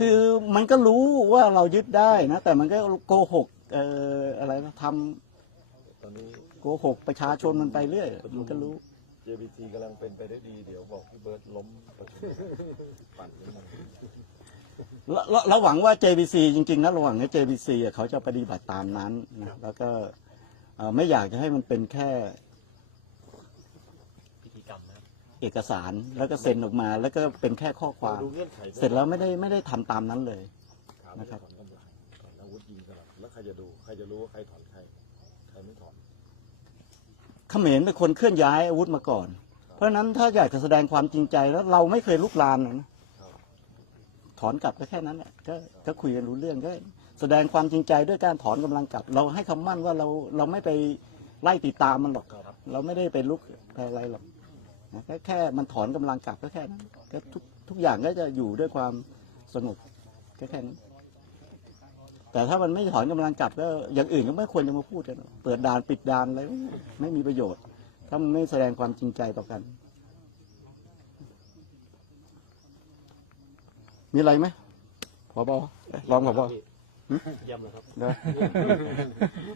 คือมันก็รู้ว่าเรายึดได้นะ แต่มันก็โกหกเอ่ออะไรนะทตอนนี้ำโกหกประชาชนมันไปเรื่อย มันก็รู้ JBT กำลังเป็นไปได้ดี เดี๋ยวบอกพี่เบิร์ตล้มประชุมปั่นขึ้นมาเราเราเราหวังว่า JBC จริง ๆนะระหว่างนี้ JBC อะเขาจะปฏิบัติตามนั้นนะแล้วก็เอ่อไม่อยากจะให้มันเป็นแค่ พิธีกรรมนะครับ เอกสารแล้วก็เซ็นออกมา แล้วก็เป็นแค่ข้อความ ดูเงื่อนไขเสร็จแล้วไม่ได้ไม่ได้ทำตามนั้นเลย ถามนะครับถอนกำลังถอนอาวุธยิงสลับแล้วใครจะดูใครจะรู้ว่าใครถอนใครใครไม่ถอน เขมรเป็นคนเคลื่อนย้ายอาวุธมาก่อน เพราะฉะนั้นถ้าอยากจะแสดงความจริงใจแล้วเราไม่เคยลุกลามเลยนะถอนกลับก็แค่นั้นแหละก็ก็คุยกันรู้เรื่องก็แสดงความจริงใจด้วยการถอนกำลังกลับ เราให้คำมั่นว่าเราเราไม่ไปไล่ติดตามมันหรอกครับเราไม่ได้ไปลุกไปอะไรหรอก นะแค่แค่มันถอนกำลังกลับก็แค่นั้นก็ทุกทุกอย่างก็จะอยู่ด้วยความสงบก็แค่นั้นแต่ถ้ามันไม่ถอนกำลังกลับก็อย่างอื่นก็ไม่ควรจะมาพูดกันหรอกเปิดด่านปิดด่านอะไรไม่มีประโยชน์ ถ้ามันไม่แสดงความจริงใจต่อกัน มีอะไรไหมผบรองผบเยี่ยมเลยครับเนอะไอ้